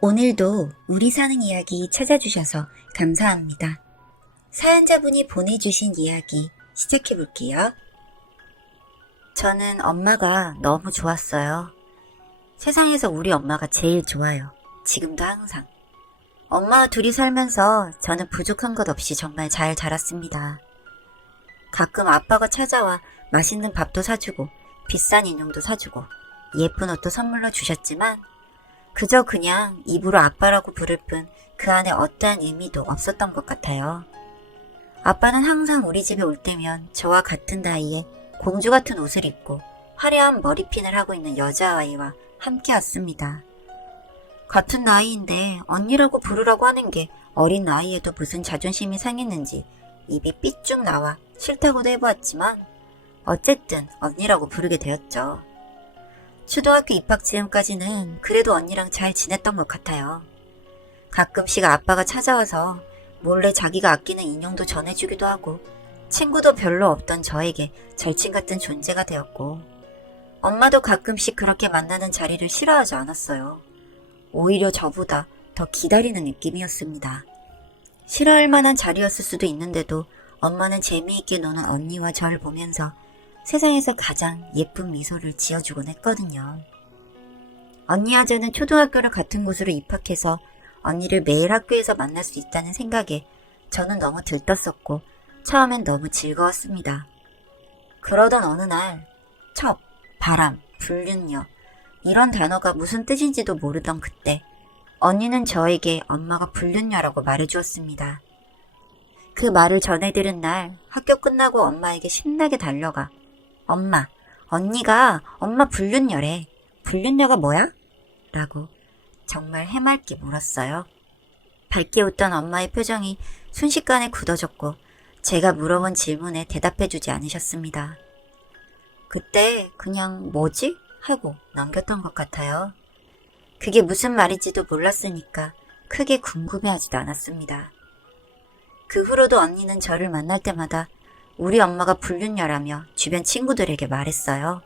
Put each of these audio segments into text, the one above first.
오늘도 우리 사는 이야기 찾아주셔서 감사합니다. 사연자분이 보내주신 이야기 시작해볼게요. 저는 엄마가 너무 좋았어요. 세상에서 우리 엄마가 제일 좋아요. 지금도 항상. 엄마와 둘이 살면서 저는 부족한 것 없이 정말 잘 자랐습니다. 가끔 아빠가 찾아와 맛있는 밥도 사주고 비싼 인형도 사주고 예쁜 옷도 선물로 주셨지만 그저 그냥 입으로 아빠라고 부를 뿐 그 안에 어떠한 의미도 없었던 것 같아요. 아빠는 항상 우리 집에 올 때면 저와 같은 나이에 공주 같은 옷을 입고 화려한 머리핀을 하고 있는 여자아이와 함께 왔습니다. 같은 나이인데 언니라고 부르라고 하는 게 어린 나이에도 무슨 자존심이 상했는지 입이 삐쭉 나와 싫다고도 해보았지만 어쨌든 언니라고 부르게 되었죠. 초등학교 입학 즈음까지는 그래도 언니랑 잘 지냈던 것 같아요. 가끔씩 아빠가 찾아와서 몰래 자기가 아끼는 인형도 전해주기도 하고 친구도 별로 없던 저에게 절친 같은 존재가 되었고 엄마도 가끔씩 그렇게 만나는 자리를 싫어하지 않았어요. 오히려 저보다 더 기다리는 느낌이었습니다. 싫어할 만한 자리였을 수도 있는데도 엄마는 재미있게 노는 언니와 저를 보면서 세상에서 가장 예쁜 미소를 지어주곤 했거든요. 언니와 저는 초등학교를 같은 곳으로 입학해서 언니를 매일 학교에서 만날 수 있다는 생각에 저는 너무 들떴었고 처음엔 너무 즐거웠습니다. 그러던 어느 날 첩, 바람, 불륜녀 이런 단어가 무슨 뜻인지도 모르던 그때 언니는 저에게 엄마가 불륜녀라고 말해주었습니다. 그 말을 전해들은 날 학교 끝나고 엄마에게 신나게 달려가 엄마, 언니가 엄마 불륜녀래. 불륜녀가 뭐야? 라고 정말 해맑게 물었어요. 밝게 웃던 엄마의 표정이 순식간에 굳어졌고 제가 물어본 질문에 대답해주지 않으셨습니다. 그때 그냥 뭐지? 하고 넘겼던 것 같아요. 그게 무슨 말인지도 몰랐으니까 크게 궁금해하지도 않았습니다. 그 후로도 언니는 저를 만날 때마다 우리 엄마가 불륜녀라며 주변 친구들에게 말했어요.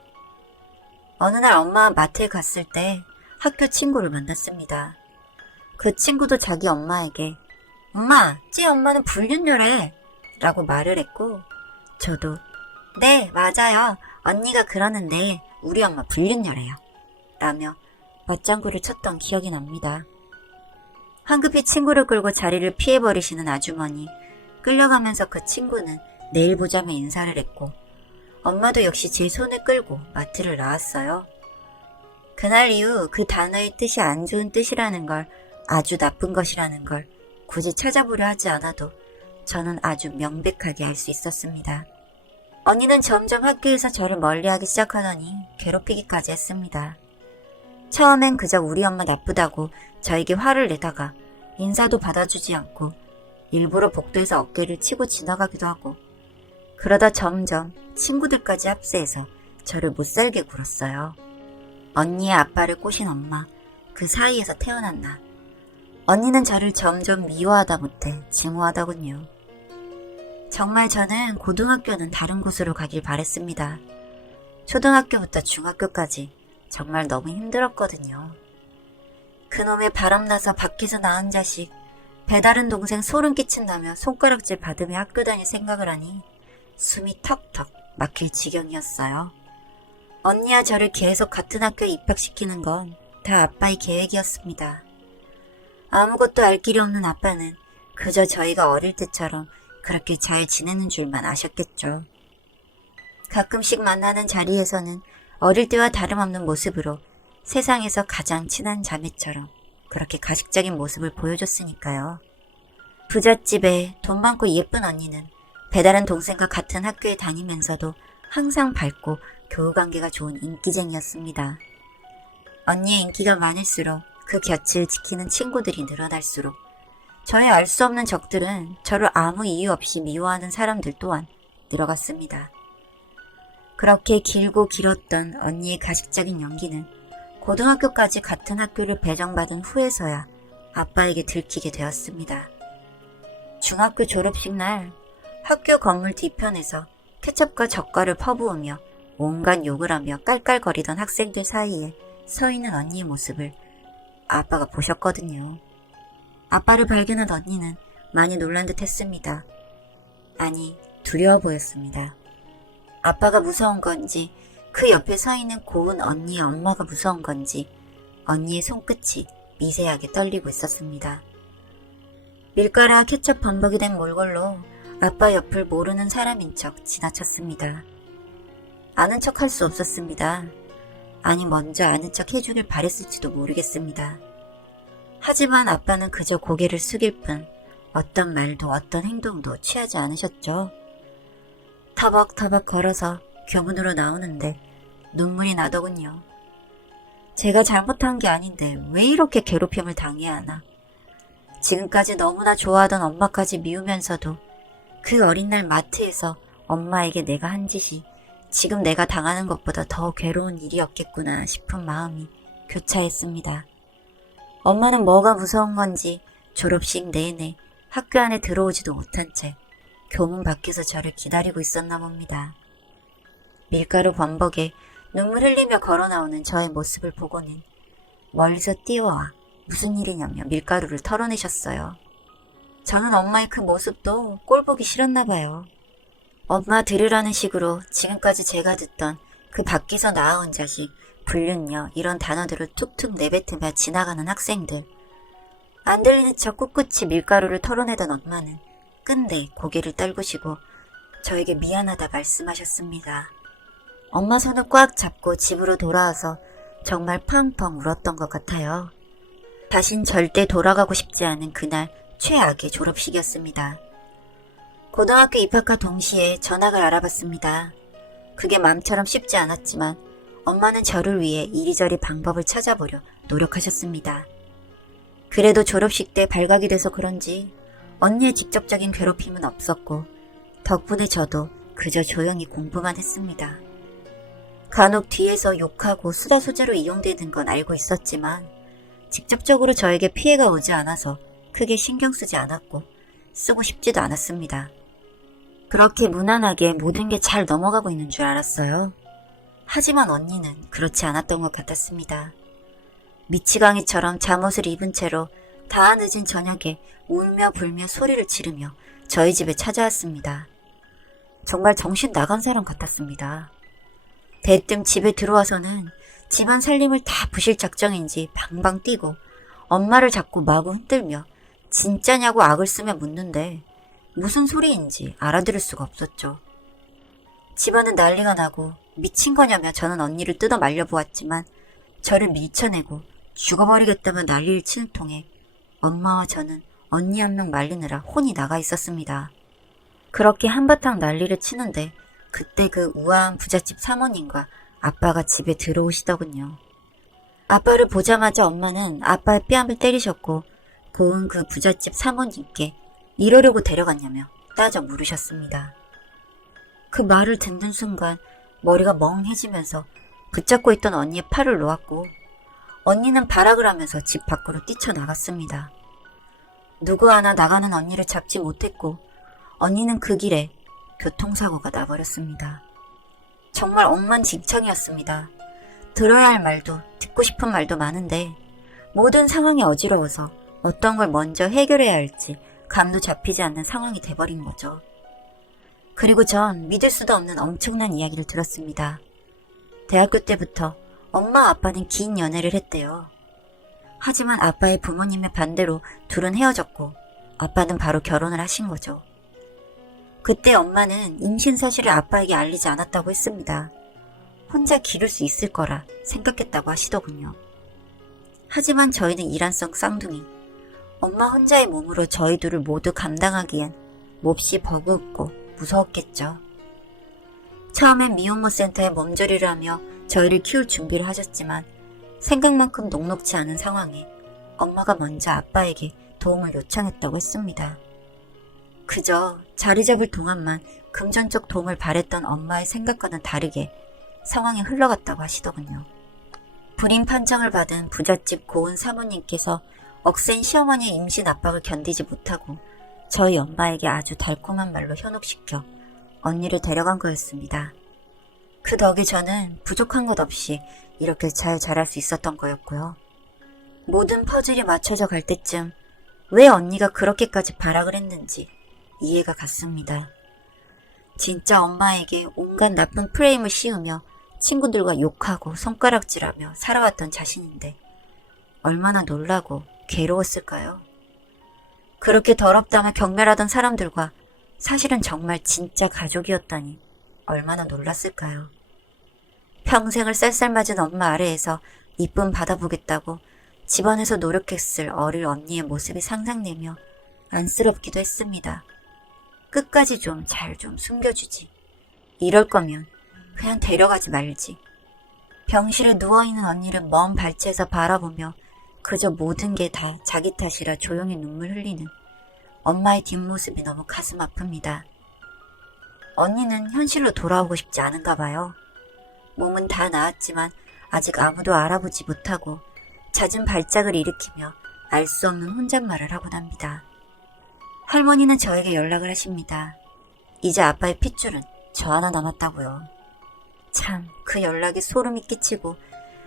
어느 날 엄마와 마트에 갔을 때 학교 친구를 만났습니다. 그 친구도 자기 엄마에게 엄마, 쟤 엄마는 불륜녀래 라고 말을 했고 저도 네, 맞아요. 언니가 그러는데 우리 엄마 불륜녀래요 라며 맞장구를 쳤던 기억이 납니다. 황급히 친구를 끌고 자리를 피해버리시는 아주머니 끌려가면서 그 친구는 내일 보자며 인사를 했고 엄마도 역시 제 손을 끌고 마트를 나왔어요. 그날 이후 그 단어의 뜻이 안 좋은 뜻이라는 걸 아주 나쁜 것이라는 걸 굳이 찾아보려 하지 않아도 저는 아주 명백하게 알 수 있었습니다. 언니는 점점 학교에서 저를 멀리하기 시작하더니 괴롭히기까지 했습니다. 처음엔 그저 우리 엄마 나쁘다고 저에게 화를 내다가 인사도 받아주지 않고 일부러 복도에서 어깨를 치고 지나가기도 하고 그러다 점점 친구들까지 합세해서 저를 못살게 굴었어요. 언니의 아빠를 꼬신 엄마, 그 사이에서 태어난 나. 언니는 저를 점점 미워하다 못해 증오하더군요. 정말 저는 고등학교는 다른 곳으로 가길 바랬습니다. 초등학교부터 중학교까지 정말 너무 힘들었거든요. 그놈의 바람나서 밖에서 낳은 자식, 배다른 동생 소름 끼친다며 손가락질 받으며 학교 다닐 생각을 하니 숨이 턱턱 막힐 지경이었어요. 언니와 저를 계속 같은 학교에 입학시키는 건 다 아빠의 계획이었습니다. 아무것도 알 길이 없는 아빠는 그저 저희가 어릴 때처럼 그렇게 잘 지내는 줄만 아셨겠죠. 가끔씩 만나는 자리에서는 어릴 때와 다름없는 모습으로 세상에서 가장 친한 자매처럼 그렇게 가식적인 모습을 보여줬으니까요. 부잣집에 돈 많고 예쁜 언니는 배다른 동생과 같은 학교에 다니면서도 항상 밝고 교우관계가 좋은 인기쟁이였습니다. 언니의 인기가 많을수록 그 곁을 지키는 친구들이 늘어날수록 저의 알 수 없는 적들은 저를 아무 이유 없이 미워하는 사람들 또한 늘어갔습니다. 그렇게 길고 길었던 언니의 가식적인 연기는 고등학교까지 같은 학교를 배정받은 후에서야 아빠에게 들키게 되었습니다. 중학교 졸업식 날 학교 건물 뒤편에서 케첩과 젓갈을 퍼부으며 온갖 욕을 하며 깔깔거리던 학생들 사이에 서 있는 언니의 모습을 아빠가 보셨거든요. 아빠를 발견한 언니는 많이 놀란 듯 했습니다. 아니, 두려워 보였습니다. 아빠가 무서운 건지, 그 옆에 서 있는 고운 언니의 엄마가 무서운 건지, 언니의 손끝이 미세하게 떨리고 있었습니다. 밀가루와 케첩 범벅이 된 몰골로 아빠 옆을 모르는 사람인 척 지나쳤습니다. 아는 척 할 수 없었습니다. 아니, 먼저 아는 척 해주길 바랬을지도 모르겠습니다. 하지만 아빠는 그저 고개를 숙일 뿐 어떤 말도 어떤 행동도 취하지 않으셨죠. 터벅터벅 걸어서 교문으로 나오는데 눈물이 나더군요. 제가 잘못한 게 아닌데 왜 이렇게 괴롭힘을 당해야 하나. 지금까지 너무나 좋아하던 엄마까지 미우면서도 그 어린 날 마트에서 엄마에게 내가 한 짓이 지금 내가 당하는 것보다 더 괴로운 일이었겠구나 싶은 마음이 교차했습니다. 엄마는 뭐가 무서운 건지 졸업식 내내 학교 안에 들어오지도 못한 채 교문 밖에서 저를 기다리고 있었나 봅니다. 밀가루 범벅에 눈물 흘리며 걸어 나오는 저의 모습을 보고는 멀리서 뛰어와 무슨 일이냐며 밀가루를 털어내셨어요. 저는 엄마의 그 모습도 꼴보기 싫었나 봐요. 엄마 들으라는 식으로 지금까지 제가 듣던 그 밖에서 낳아온 자식, 불륜녀 이런 단어들을 툭툭 내뱉으며 지나가는 학생들. 안 들리는 척 꿋꿋이 밀가루를 털어내던 엄마는 끝내 고개를 떨구시고 저에게 미안하다 말씀하셨습니다. 엄마 손을 꽉 잡고 집으로 돌아와서 정말 펑펑 울었던 것 같아요. 다신 절대 돌아가고 싶지 않은 그날 최악의 졸업식이었습니다. 고등학교 입학과 동시에 전학을 알아봤습니다. 그게 마음처럼 쉽지 않았지만 엄마는 저를 위해 이리저리 방법을 찾아보려 노력하셨습니다. 그래도 졸업식 때 발각이 돼서 그런지 언니의 직접적인 괴롭힘은 없었고 덕분에 저도 그저 조용히 공부만 했습니다. 간혹 뒤에서 욕하고 수다 소재로 이용되는 건 알고 있었지만 직접적으로 저에게 피해가 오지 않아서 크게 신경 쓰지 않았고 쓰고 싶지도 않았습니다. 그렇게 무난하게 모든 게 잘 넘어가고 있는 줄 알았어요. 하지만 언니는 그렇지 않았던 것 같았습니다. 미치광이처럼 잠옷을 입은 채로 다 늦은 저녁에 울며 불며 소리를 지르며 저희 집에 찾아왔습니다. 정말 정신 나간 사람 같았습니다. 대뜸 집에 들어와서는 집안 살림을 다 부실 작정인지 방방 뛰고 엄마를 잡고 마구 흔들며 진짜냐고 악을 쓰며 묻는데 무슨 소리인지 알아들을 수가 없었죠. 집안은 난리가 나고 미친 거냐며 저는 언니를 뜯어 말려보았지만 저를 밀쳐내고 죽어버리겠다며 난리를 치는 통에 엄마와 저는 언니 한 명 말리느라 혼이 나가 있었습니다. 그렇게 한바탕 난리를 치는데 그때 그 우아한 부잣집 사모님과 아빠가 집에 들어오시더군요. 아빠를 보자마자 엄마는 아빠의 뺨을 때리셨고 고운 그 부잣집 사모님께 이러려고 데려갔냐며 따져 물으셨습니다. 그 말을 듣는 순간 머리가 멍해지면서 붙잡고 있던 언니의 팔을 놓았고 언니는 발악을 하면서 집 밖으로 뛰쳐나갔습니다. 누구 하나 나가는 언니를 잡지 못했고 언니는 그 길에 교통사고가 나버렸습니다. 정말 엉망진창이었습니다. 들어야 할 말도 듣고 싶은 말도 많은데 모든 상황이 어지러워서 어떤 걸 먼저 해결해야 할지 감도 잡히지 않는 상황이 돼버린 거죠. 그리고 전 믿을 수도 없는 엄청난 이야기를 들었습니다. 대학교 때부터 엄마 아빠는 긴 연애를 했대요. 하지만 아빠의 부모님의 반대로 둘은 헤어졌고 아빠는 바로 결혼을 하신 거죠. 그때 엄마는 임신 사실을 아빠에게 알리지 않았다고 했습니다. 혼자 기를 수 있을 거라 생각했다고 하시더군요. 하지만 저희는 일란성 쌍둥이, 엄마 혼자의 몸으로 저희 둘을 모두 감당하기엔 몹시 버거웠고 무서웠겠죠. 처음엔 미혼모 센터에 몸조리를 하며 저희를 키울 준비를 하셨지만 생각만큼 녹록지 않은 상황에 엄마가 먼저 아빠에게 도움을 요청했다고 했습니다. 그저 자리 잡을 동안만 금전적 도움을 바랬던 엄마의 생각과는 다르게 상황이 흘러갔다고 하시더군요. 불임 판정을 받은 부잣집 고은 사모님께서 억센 시어머니의 임신 압박을 견디지 못하고 저희 엄마에게 아주 달콤한 말로 현혹시켜 언니를 데려간 거였습니다. 그 덕에 저는 부족한 것 없이 이렇게 잘 자랄 수 있었던 거였고요. 모든 퍼즐이 맞춰져 갈 때쯤 왜 언니가 그렇게까지 발악을 했는지 이해가 갔습니다. 진짜 엄마에게 온갖 나쁜 프레임을 씌우며 친구들과 욕하고 손가락질하며 살아왔던 자신인데 얼마나 놀라고 괴로웠을까요? 그렇게 더럽다며 경멸하던 사람들과 사실은 정말 진짜 가족이었다니 얼마나 놀랐을까요? 평생을 쌀쌀맞은 엄마 아래에서 이쁨 받아보겠다고 집안에서 노력했을 어릴 언니의 모습이 상상되며 안쓰럽기도 했습니다. 끝까지 좀 잘 좀 숨겨주지. 이럴 거면 그냥 데려가지 말지. 병실에 누워있는 언니를 먼 발치에서 바라보며 그저 모든 게 다 자기 탓이라 조용히 눈물 흘리는 엄마의 뒷모습이 너무 가슴 아픕니다. 언니는 현실로 돌아오고 싶지 않은가 봐요. 몸은 다 나았지만 아직 아무도 알아보지 못하고 잦은 발작을 일으키며 알 수 없는 혼잣말을 하곤 합니다. 할머니는 저에게 연락을 하십니다. 이제 아빠의 핏줄은 저 하나 남았다고요. 참, 그 연락이 소름이 끼치고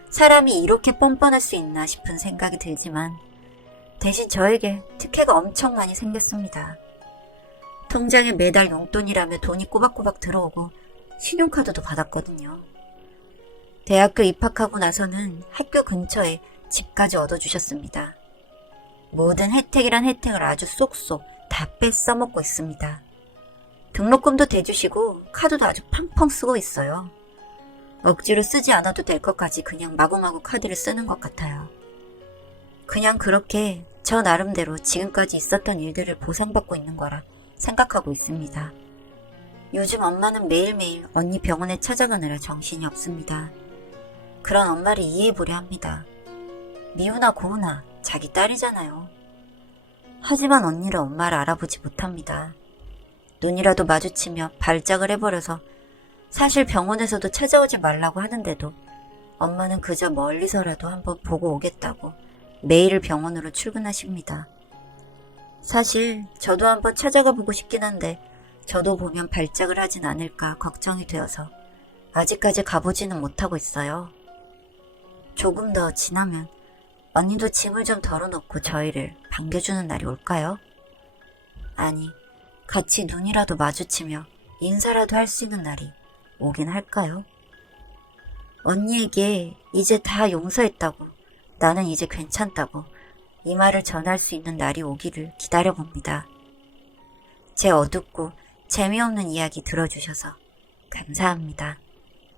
사람이 이렇게 뻔뻔할 수 있나 싶은 생각이 들지만 대신 저에게 특혜가 엄청 많이 생겼습니다. 통장에 매달 용돈이라며 돈이 꼬박꼬박 들어오고 신용카드도 받았거든요. 대학교 입학하고 나서는 학교 근처에 집까지 얻어주셨습니다. 모든 혜택이란 혜택을 아주 쏙쏙 다 빼써먹고 있습니다. 등록금도 대주시고 카드도 아주 펑펑 쓰고 있어요. 억지로 쓰지 않아도 될 것까지 그냥 마구마구 카드를 쓰는 것 같아요. 그냥 그렇게 저 나름대로 지금까지 있었던 일들을 보상받고 있는 거라 생각하고 있습니다. 요즘 엄마는 매일매일 언니 병원에 찾아가느라 정신이 없습니다. 그런 엄마를 이해해보려 합니다. 미우나 고우나 자기 딸이잖아요. 하지만 언니를 엄마를 알아보지 못합니다. 눈이라도 마주치며 발작을 해버려서 사실 병원에서도 찾아오지 말라고 하는데도 엄마는 그저 멀리서라도 한번 보고 오겠다고 매일 병원으로 출근하십니다. 사실 저도 한번 찾아가 보고 싶긴 한데 저도 보면 발작을 하진 않을까 걱정이 되어서 아직까지 가보지는 못하고 있어요. 조금 더 지나면 언니도 짐을 좀 덜어놓고 저희를 반겨주는 날이 올까요? 아니, 같이 눈이라도 마주치며 인사라도 할 수 있는 날이 오긴 할까요? 언니에게 이제 다 용서했다고, 나는 이제 괜찮다고 이 말을 전할 수 있는 날이 오기를 기다려봅니다. 제 어둡고 재미없는 이야기 들어주셔서 감사합니다.